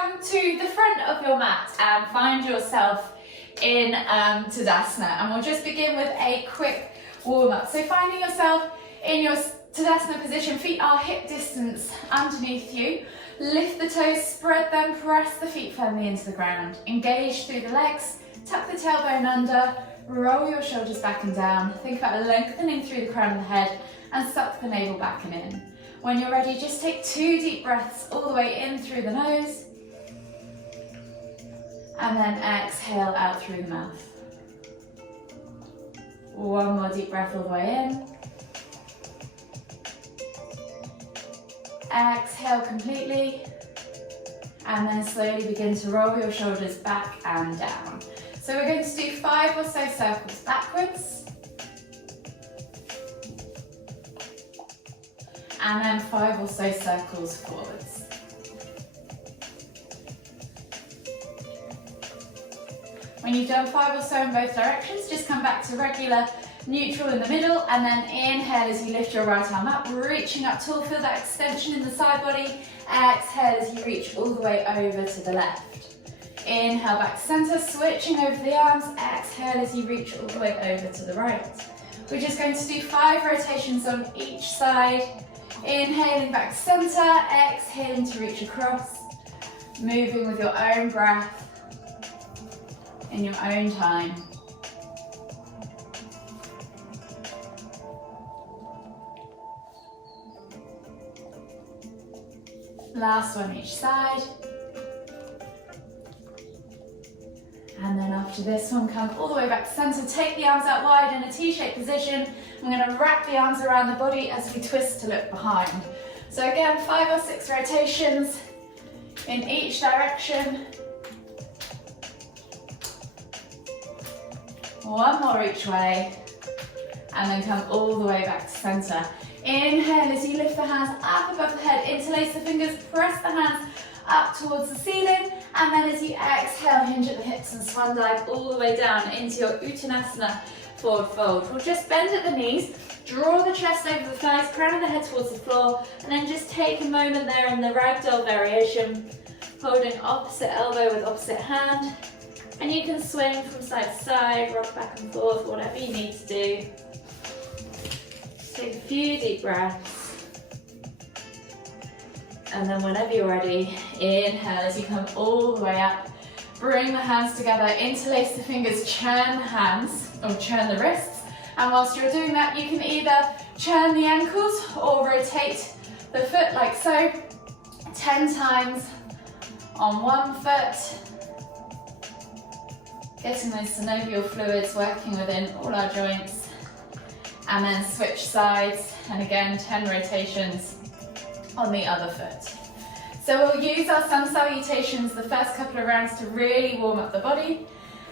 come to the front of your mat and find yourself in Tadasana, and we'll just begin with a quick warm-up. So finding yourself in your Tadasana position, feet are hip distance underneath you. Lift the toes, spread them, press the feet firmly into the ground. Engage through the legs, tuck the tailbone under, roll your shoulders back and down. Think about lengthening through the crown of the head and suck the navel back and in. When you're ready, just take 2 deep breaths all the way in through the nose. And then exhale out through the mouth. 1 more deep breath all the way in. Exhale completely. And then slowly begin to roll your shoulders back and down. So we're going to do 5 or so circles backwards. And then 5 or so circles forwards. When you've done 5 or so in both directions, just come back to regular neutral in the middle, and then inhale as you lift your right arm up, reaching up tall, feel that extension in the side body. Exhale as you reach all the way over to the left. Inhale back to center, switching over the arms. Exhale as you reach all the way over to the right. We're just going to do 5 rotations on each side. Inhaling back to center, exhaling to reach across. Moving with your own breath, in your own time. Last one each side. And then after this one, come all the way back to center. Take the arms out wide in a T-shaped position. I'm going to wrap the arms around the body as we twist to look behind. So again, 5 or 6 rotations in each direction. 1 more each way, and then come all the way back to center. Inhale as you lift the hands up above the head, interlace the fingers, press the hands up towards the ceiling, and then as you exhale, hinge at the hips and swan dive all the way down into your Uttanasana forward fold. We'll just bend at the knees, draw the chest over the thighs, crown of the head towards the floor, and then just take a moment there in the ragdoll variation, holding opposite elbow with opposite hand. And you can swing from side to side, rock back and forth, whatever you need to do. Just take a few deep breaths. And then whenever you're ready, inhale as you come all the way up. Bring the hands together, interlace the fingers, churn the hands, or churn the wrists. And whilst you're doing that, you can either churn the ankles or rotate the foot like so, 10 times on one foot. Getting those synovial fluids working within all our joints. And then switch sides, and again 10 rotations on the other foot. So we'll use our sun salutations the first couple of rounds to really warm up the body,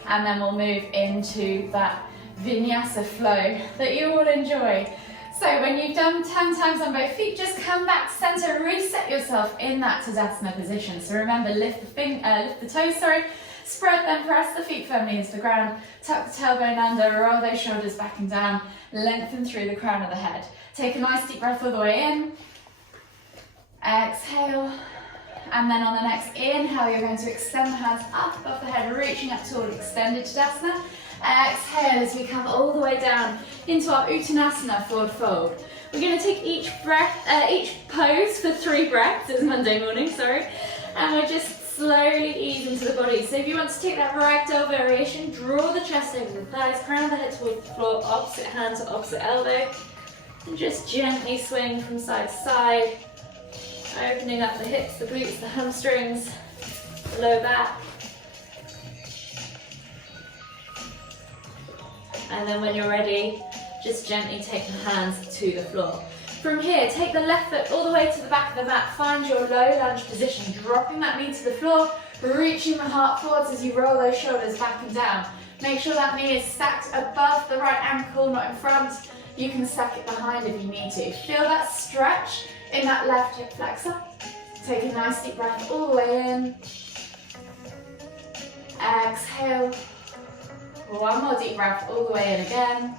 and then we'll move into that Vinyasa flow that you all enjoy. So when you've done 10 times on both feet, just come back to center, reset yourself in that Tadasana position. So remember, lift the toes, spread them, press the feet firmly into the ground, tuck the tailbone under, roll those shoulders back and down, lengthen through the crown of the head. Take a nice deep breath all the way in, exhale, and then on the next inhale, you're going to extend the hands up above the head, reaching up toward extended Tadasana. Exhale as we come all the way down into our Uttanasana forward fold. We're going to take each pose for 3 breaths. It's Monday morning, sorry, and we're just slowly ease into the body. So if you want to take that ragdoll variation, draw the chest over the thighs, crown of the head towards the floor, opposite hand to opposite elbow, and just gently swing from side to side, opening up the hips, the glutes, the hamstrings, the low back. And then when you're ready, just gently take the hands to the floor. From here, take the left foot all the way to the back of the mat, find your low lunge position, dropping that knee to the floor, reaching the heart forwards as you roll those shoulders back and down. Make sure that knee is stacked above the right ankle, not in front. You can stack it behind if you need to. Feel that stretch in that left hip flexor. Take a nice deep breath all the way in. Exhale. 1 more deep breath all the way in again.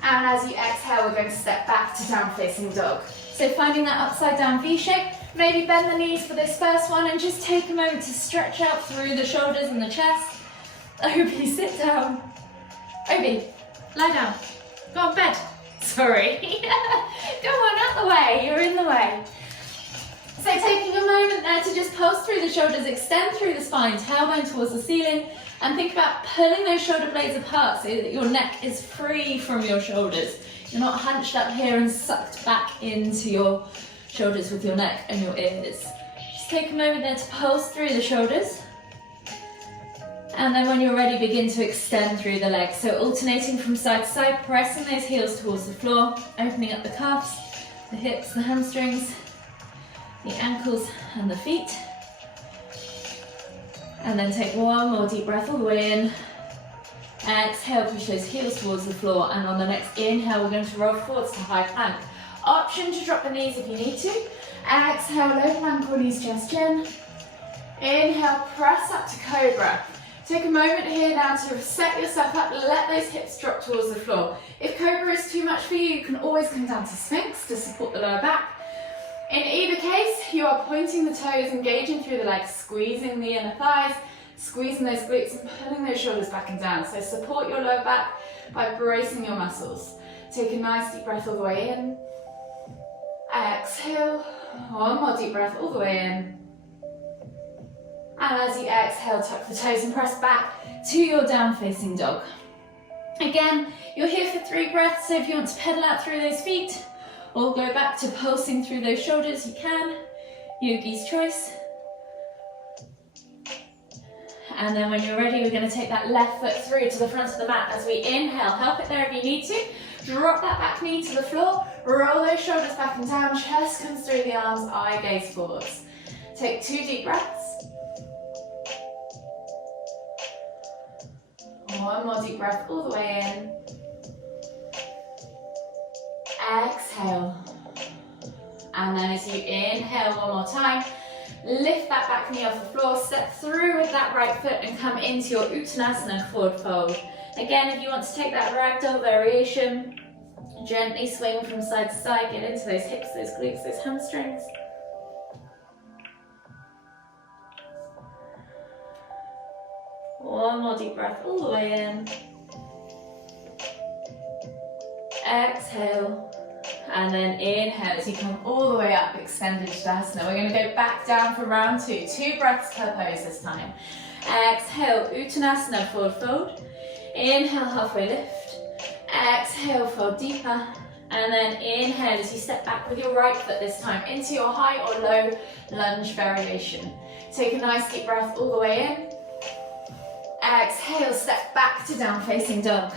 And as you exhale, we're going to step back to down facing dog. So finding that upside down V shape, maybe bend the knees for this first one and just take a moment to stretch out through the shoulders and the chest. Obi, sit down. Obi, lie down. Go on bed. Sorry. Go on, out the way, you're in the way. So taking a moment there to just pulse through the shoulders, extend through the spine, tailbone towards the ceiling, and think about pulling those shoulder blades apart so that your neck is free from your shoulders. You're not hunched up here and sucked back into your shoulders with your neck and your ears. Just take a moment there to pulse through the shoulders. And then when you're ready, begin to extend through the legs. So alternating from side to side, pressing those heels towards the floor, opening up the calves, the hips, the hamstrings, the ankles and the feet. And then take one more deep breath all the way in. Exhale, push those heels towards the floor. And on the next inhale, we're going to roll forwards to high plank. Option to drop the knees if you need to. Exhale, low plank or knees, chest, chin. Inhale, press up to cobra. Take a moment here now to set yourself up, let those hips drop towards the floor. If cobra is too much for you, you can always come down to sphinx to support the lower back. In either case, you are pointing the toes, engaging through the legs, squeezing the inner thighs, squeezing those glutes and pulling those shoulders back and down. So support your lower back by bracing your muscles. Take a nice deep breath all the way in. Exhale, one more deep breath all the way in. And as you exhale, tuck the toes and press back to your down facing dog. Again, you're here for 3 breaths, so if you want to pedal out through those feet or go back to pulsing through those shoulders, you can. Yogi's choice. And then when you're ready, we're going to take that left foot through to the front of the mat as we inhale. Help it there if you need to. Drop that back knee to the floor. Roll those shoulders back and down. Chest comes through the arms. Eye gaze forwards. Take 2 deep breaths. One more deep breath all the way in. Exhale. And then as you inhale one more time, lift that back knee off the floor, step through with that right foot and come into your Uttanasana forward fold. Again, if you want to take that ragdoll variation, gently swing from side to side, get into those hips, those glutes, those hamstrings. One more deep breath all the way in. Exhale. And then inhale as you come all the way up, extended Tadasana. We're going to go back down for round 2. 2 breaths per pose this time. Exhale, Uttanasana, forward fold. Inhale, halfway lift. Exhale, fold deeper. And then inhale as you step back with your right foot this time into your high or low lunge variation. Take a nice deep breath all the way in. Exhale, step back to down facing dog.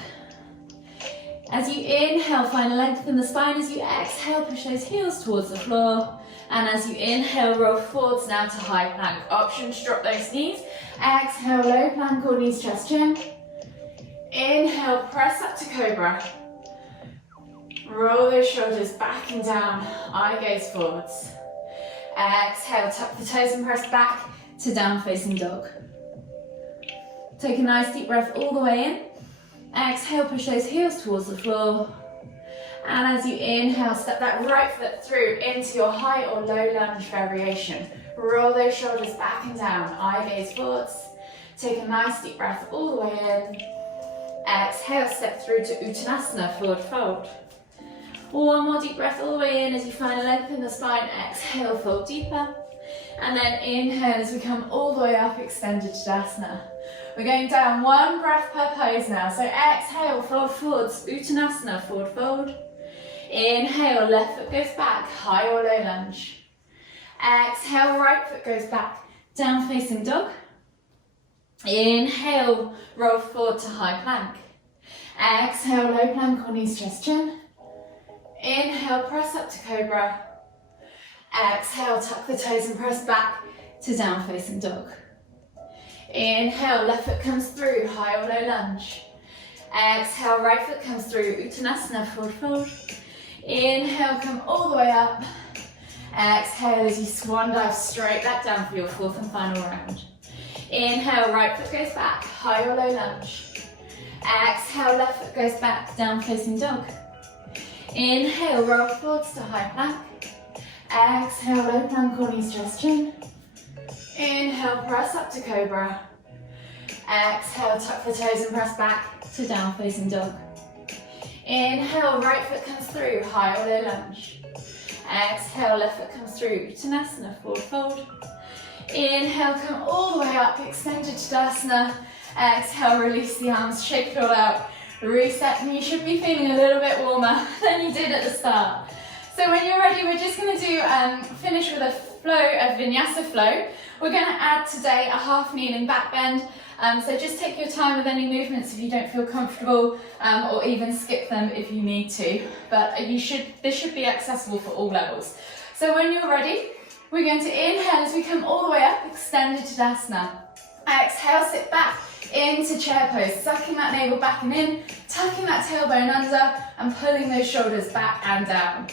As you inhale, find length in the spine. As you exhale, push those heels towards the floor. And as you inhale, roll forwards now to high plank. Option to drop those knees. Exhale, low plank or knees, chest, chin. Inhale, press up to cobra. Roll those shoulders back and down. Eye gaze forwards. Exhale, tuck the toes and press back to down facing dog. Take a nice deep breath all the way in. Exhale, push those heels towards the floor. And as you inhale, step that right foot through into your high or low lunge variation. Roll those shoulders back and down, eye gaze forwards. Take a nice deep breath all the way in. Exhale, step through to Uttanasana, forward fold. One more deep breath all the way in as you find length in the spine. Exhale, fold deeper. And then inhale as we come all the way up, extended Tadasana. We're going down 1 breath per pose now. So exhale, fold forwards, Uttanasana, forward fold. Inhale, left foot goes back, high or low lunge. Exhale, right foot goes back, down facing dog. Inhale, roll forward to high plank. Exhale, low plank or knees, chest, chin. Inhale, press up to cobra. Exhale, tuck the toes and press back to down facing dog. Inhale, left foot comes through, high or low lunge. Exhale, right foot comes through, Uttanasana, forward fold. Inhale, come all the way up. Exhale as you swan dive straight back down for your 4th and final round. Inhale, right foot goes back, high or low lunge. Exhale, left foot goes back, down facing dog. Inhale, roll forwards to high plank. Exhale, low plank or knees, chest, chin. Inhale, press up to cobra. Exhale, tuck the toes and press back to down facing dog. Inhale, right foot comes through, high or low lunge. Exhale, left foot comes through, Uttanasana, forward fold. Inhale, come all the way up, extended Tadasana. Exhale, release the arms, shake it all out. Reset, and you should be feeling a little bit warmer than you did at the start. So when you're ready, we're just going to do finish with a flow, a Vinyasa flow. We're going to add today a half kneeling back bend. So just take your time with any movements if you don't feel comfortable, or even skip them if you need to. But this should be accessible for all levels. So when you're ready, we're going to inhale as we come all the way up, extended Tadasana. Exhale, sit back into chair pose, sucking that navel back and in, tucking that tailbone under, and pulling those shoulders back and down.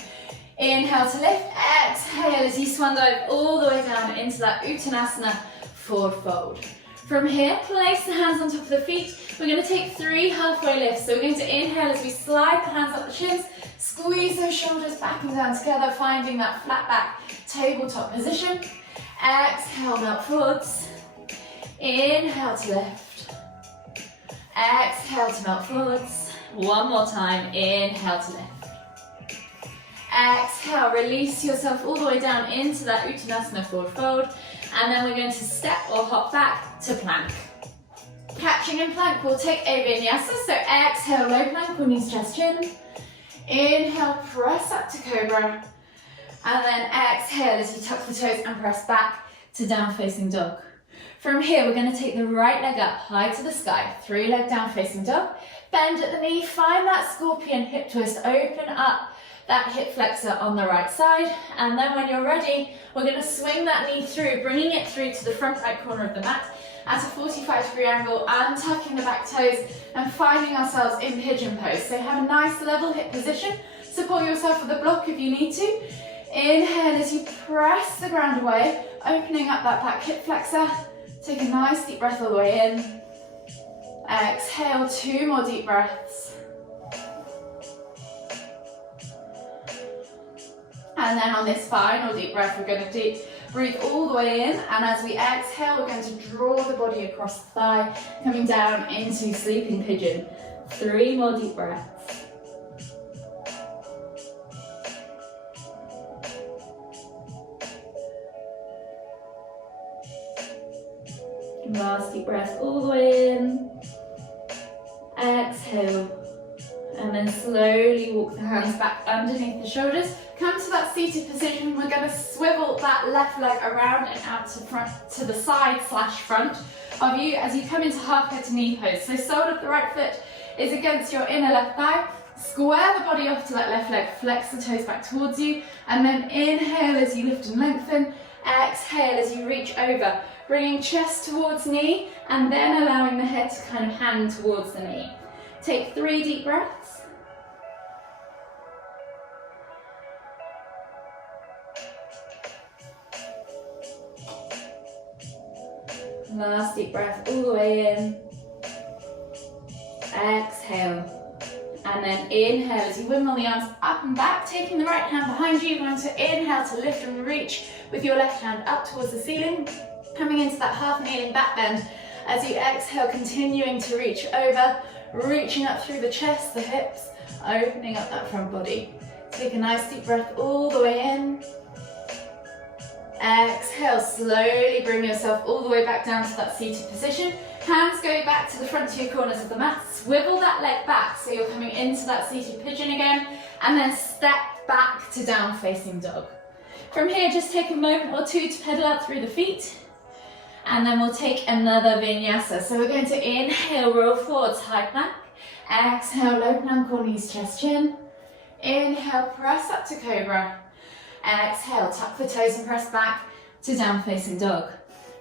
Inhale to lift, exhale as you swan dive all the way down into that Uttanasana, forward fold. From here, place the hands on top of the feet. We're going to take 3 halfway lifts. So we're going to inhale as we slide the hands up the shins, squeeze those shoulders back and down together, finding that flat back tabletop position. Exhale, melt forwards. Inhale to lift. Exhale to melt forwards. One more time, inhale to lift. Exhale, release yourself all the way down into that Uttanasana, forward fold. And then we're going to step or hop back to plank. Catching in plank, we'll take a Vinyasa. So exhale, low plank or knees, chest, chin. Inhale, press up to cobra. And then exhale as you tuck the toes and press back to down facing dog. From here, we're going to take the right leg up high to the sky. 3 leg down facing dog. Bend at the knee, find that scorpion hip twist. Open up that hip flexor on the right side. And then when you're ready, we're going to swing that knee through, bringing it through to the front right corner of the mat at a 45-degree angle, untucking the back toes and finding ourselves in pigeon pose. So have a nice level hip position. Support yourself with a block if you need to. Inhale as you press the ground away, opening up that back hip flexor. Take a nice deep breath all the way in. Exhale, 2 more deep breaths. And then on this final deep breath, we're going to breathe all the way in. And as we exhale, we're going to draw the body across the thigh, coming down into sleeping pigeon. 3 more deep breaths. Last deep breath all the way in. Exhale. And then slowly walk the hands back underneath the shoulders. Come to that seated position. We're going to swivel that left leg around and out to front, to the side / front of you as you come into half head to knee pose. So sole of the right foot is against your inner left thigh. Square the body off to that left leg. Flex the toes back towards you. And then inhale as you lift and lengthen. Exhale as you reach over. Bringing chest towards knee and then allowing the head to kind of hand towards the knee. Take 3 deep breaths. Last deep breath all the way in. Exhale. And then inhale as you wiggle the arms up and back, taking the right hand behind you. You're going to inhale to lift and reach with your left hand up towards the ceiling. Coming into that half kneeling back bend. As you exhale, continuing to reach over, reaching up through the chest, the hips, opening up that front body. Take a nice deep breath all the way in. Exhale, slowly bring yourself all the way back down to that seated position. Hands go back to the front 2 corners of the mat. Swivel that leg back so you're coming into that seated pigeon again. And then step back to down facing dog. From here, just take a moment or 2 to pedal out through the feet. And then we'll take another Vinyasa. So we're going to inhale, roll forwards, high plank. Exhale, low plank or knees, chest, chin. Inhale, press up to cobra. Exhale, tuck the toes and press back to down facing dog.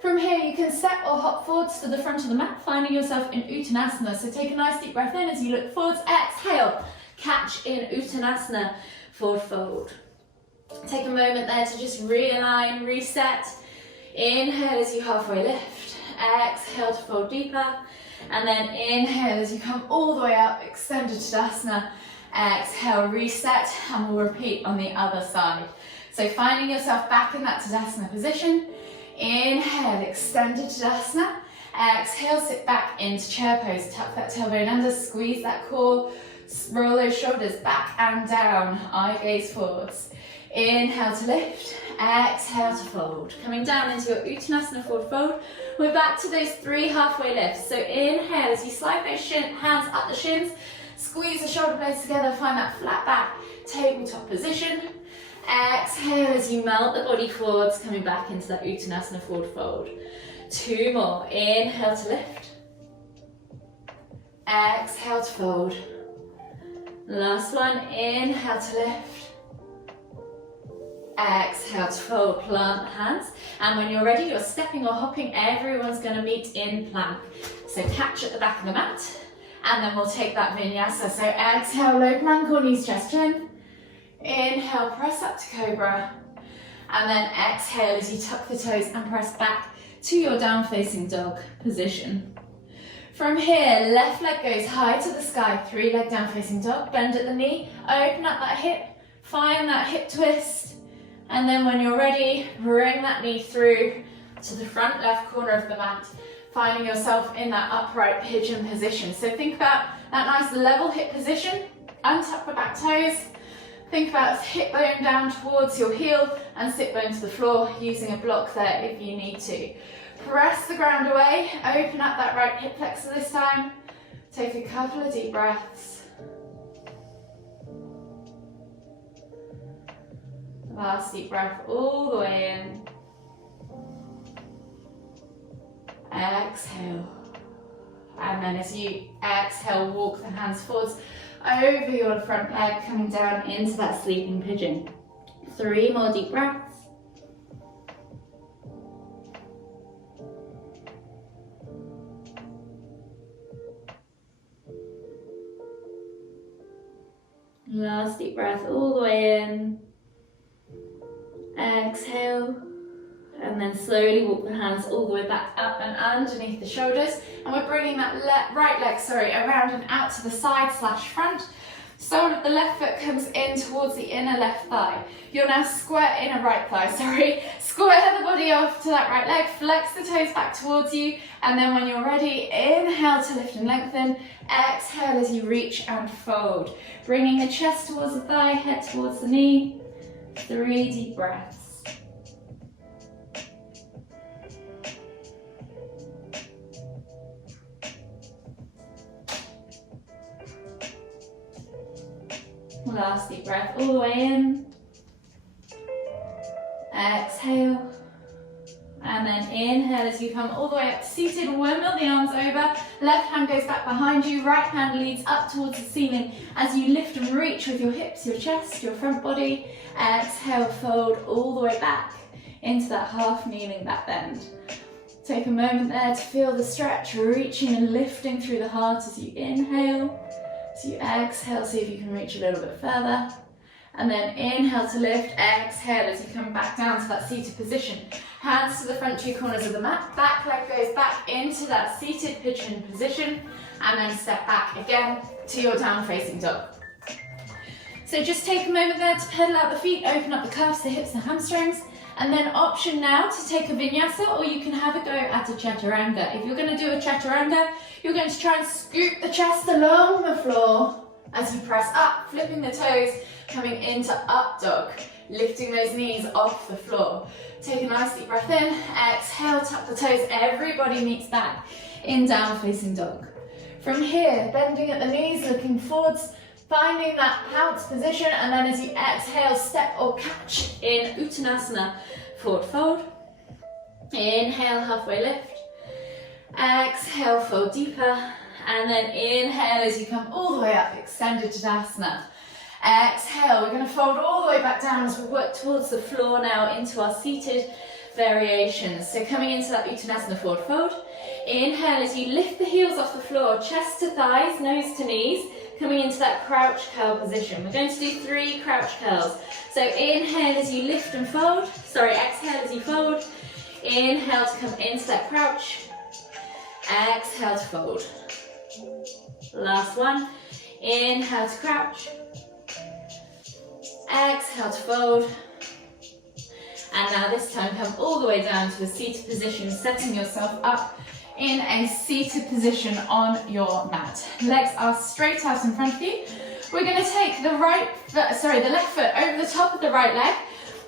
From here, you can step or hop forwards to the front of the mat, finding yourself in Uttanasana. So take a nice deep breath in as you look forwards. Exhale, catch in Uttanasana, forward fold. Take a moment there to just realign, reset. Inhale as you halfway lift, exhale to fold deeper, and then inhale as you come all the way up, extended Tadasana, exhale, reset, and we'll repeat on the other side. So finding yourself back in that Tadasana position. Inhale, extended Tadasana. Exhale, sit back into chair pose. Tuck that tailbone under, squeeze that core. Roll those shoulders back and down. Eye gaze forwards. Inhale to lift. Exhale to fold. Coming down into your Uttanasana forward fold. We're back to those 3 halfway lifts. So inhale as you slide those hands up the shins. Squeeze the shoulder blades together. Find that flat back tabletop position. Exhale as you melt the body forwards, coming back into that Uttanasana forward fold. 2 more. Inhale to lift. Exhale to fold. Last one. Inhale to lift. Exhale to fold. Plant the hands. And when you're ready, you're stepping or hopping. Everyone's going to meet in plank. So catch at the back of the mat. And then we'll take that vinyasa. So exhale, low plank or knees, chest, chin. Inhale, press up to cobra. And then exhale as you tuck the toes and press back to your down facing dog position. From here, left leg goes high to the sky, 3 leg down facing dog, bend at the knee, open up that hip, find that hip twist, and then when you're ready, bring that knee through to the front left corner of the mat, finding yourself in that upright pigeon position. So think about that nice level hip position, untuck the back toes, think about hip bone down towards your heel and sit bone to the floor, using a block there if you need to. Press the ground away, open up that right hip flexor this time. Take a couple of deep breaths. Last deep breath all the way in. Exhale. And then as you exhale, walk the hands forwards over your front leg, coming down into that sleeping pigeon. 3 more deep breaths. Last deep breath all the way in. Exhale. And then slowly walk the hands all the way back up and underneath the shoulders. And we're bringing that right leg, around and out to the side / front. Sole of the left foot comes in towards the inner left thigh. You'll now square inner right thigh, Square the body off to that right leg, flex the toes back towards you, and then when you're ready, inhale to lift and lengthen, exhale as you reach and fold. Bringing the chest towards the thigh, head towards the knee. 3 deep breaths. Last deep breath all the way in. Exhale. And then inhale as you come all the way up to seated. Windmill the arms over. Left hand goes back behind you. Right hand leads up towards the ceiling as you lift and reach with your hips, your chest, your front body. Exhale, fold all the way back into that half kneeling back bend. Take a moment there to feel the stretch, reaching and lifting through the heart as you inhale. As you exhale, see if you can reach a little bit further. And then inhale to lift, exhale as you come back down to that seated position. Hands to the front 2 corners of the mat, back leg goes back into that seated pigeon position, and then step back again to your down facing dog. So just take a moment there to pedal out the feet, open up the calves, the hips, the hamstrings, and then option now to take a vinyasa, or you can have a go at a chaturanga. If you're going to do a chaturanga, you're going to try and scoop the chest along the floor as you press up, flipping the toes, coming into up dog, lifting those knees off the floor. Take a nice deep breath in, exhale, tuck the toes, everybody meets back in down facing dog. From here, bending at the knees, looking forwards, finding that pounce position, and then as you exhale, step or catch in Uttanasana, forward fold. Inhale, halfway lift. Exhale, fold deeper. And then inhale as you come all the way up, extended Tadasana. Exhale, we're going to fold all the way back down as we work towards the floor now into our seated variations. So coming into that Uttanasana forward fold. Inhale as you lift the heels off the floor, chest to thighs, nose to knees. Coming into that crouch curl position. We're going to do 3 crouch curls. So inhale as you lift and fold. Exhale as you fold. Inhale to come into that crouch. Exhale to fold. Last one. Inhale to crouch. Exhale to fold. And now this time come all the way down to a seated position, setting yourself up in a seated position on your mat. Legs are straight out in front of you. We're going to take the left foot over the top of the right leg,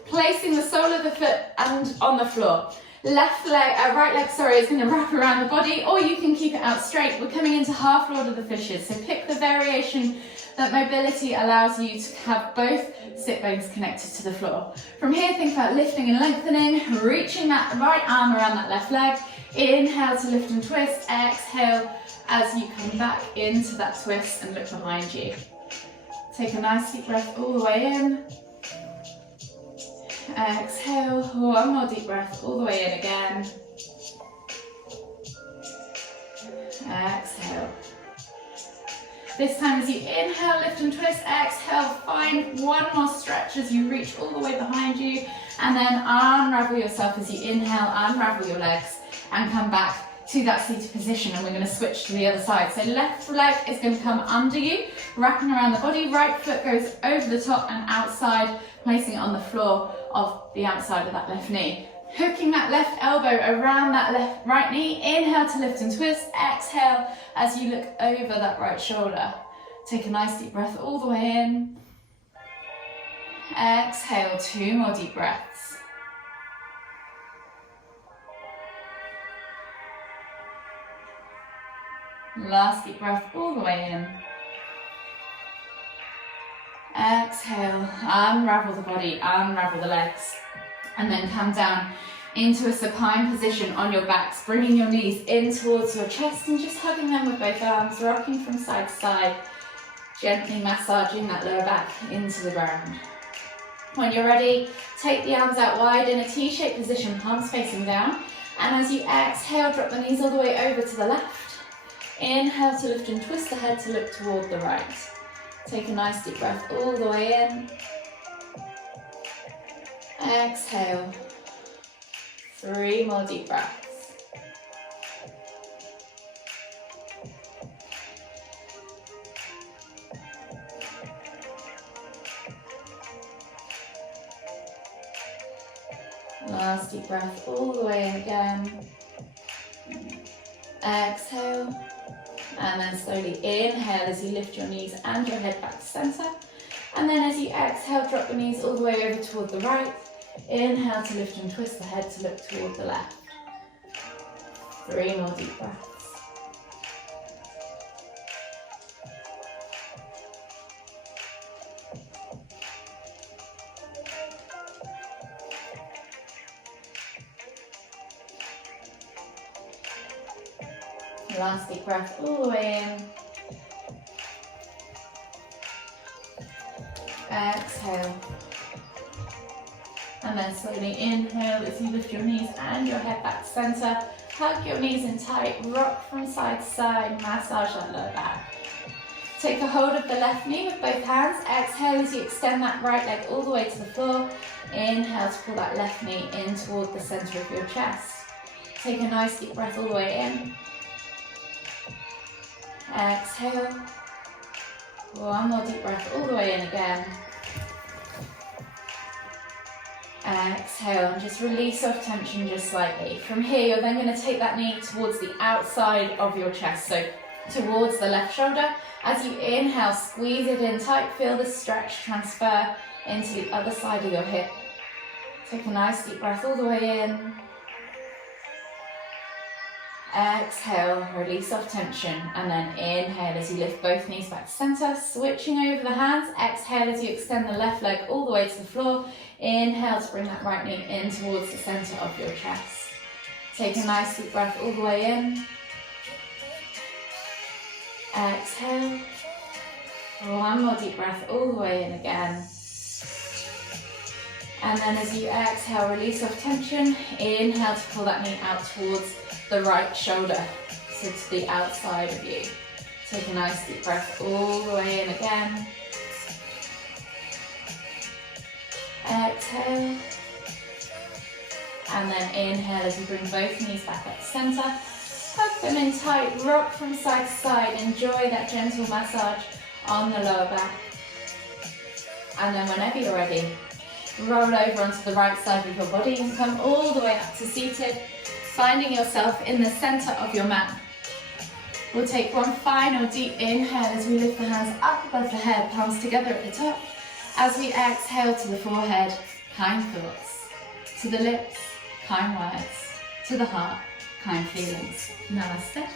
placing the sole of the foot and on the floor. Right leg, is going to wrap around the body, or you can keep it out straight. We're coming into half Lord of the Fishes, so pick the variation that mobility allows you to have both sit bones connected to the floor. From here, think about lifting and lengthening, reaching that right arm around that left leg. Inhale to lift and twist, exhale as you come back into that twist and look behind you. Take a nice deep breath all the way in. Exhale, one more deep breath all the way in again. Exhale. This time as you inhale, lift and twist, exhale, find one more stretch as you reach all the way behind you, and then unravel yourself as you inhale, unravel your legs, and come back to that seated position, and we're going to switch to the other side. So left leg is going to come under you, wrapping around the body, right foot goes over the top and outside, placing it on the floor of the outside of that left knee. Hooking that left elbow around that right knee, inhale to lift and twist, exhale as you look over that right shoulder. Take a nice deep breath all the way in. Exhale, 2 more deep breaths. Last deep breath all the way in. Exhale, unravel the body, unravel the legs, and then come down into a supine position on your backs, bringing your knees in towards your chest and just hugging them with both arms, rocking from side to side, gently massaging that lower back into the ground. When you're ready, take the arms out wide in a T-shaped position, palms facing down, and as you exhale, drop the knees all the way over to the left. Inhale to lift and twist the head to look toward the right. Take a nice deep breath all the way in. Exhale. 3 more deep breaths. Last deep breath all the way in again. Exhale. And then slowly inhale as you lift your knees and your head back to center. And then as you exhale, drop the knees all the way over toward the right. Inhale to lift and twist the head to look toward the left. 3 more deep breaths. Last deep breath all the way in. Exhale. And then slowly inhale as you lift your knees and your head back to center. Hug your knees in tight, rock from side to side, massage that lower back. Take a hold of the left knee with both hands. Exhale as you extend that right leg all the way to the floor. Inhale to pull that left knee in toward the center of your chest. Take a nice deep breath all the way in. Exhale. 1 more deep breath all the way in again. Exhale and just release off tension just slightly. From here, you're then going to take that knee towards the outside of your chest, so towards the left shoulder. As you inhale, squeeze it in tight, feel the stretch transfer into the other side of your hip. Take a nice deep breath all the way in. Exhale, release off tension, and then inhale as you lift both knees back to center, switching over the hands. Exhale as you extend the left leg all the way to the floor. Inhale to bring that right knee in towards the center of your chest. Take a nice deep breath all the way in. Exhale. 1 more deep breath all the way in again. And then as you exhale, release off tension. Inhale to pull that knee out towards the right shoulder, so to the outside of you. Take a nice deep breath all the way in again. Exhale. And then inhale as you bring both knees back up to center. Hug them in tight, rock from side to side. Enjoy that gentle massage on the lower back. And then whenever you're ready, Roll over onto the right side with your body and come all the way up to seated, finding yourself in the center of your mat. We'll take one final deep inhale as we lift the hands up above the head, palms together at the top. As we exhale to the forehead, kind thoughts. To the lips, kind words. To the heart, kind feelings. Namaste.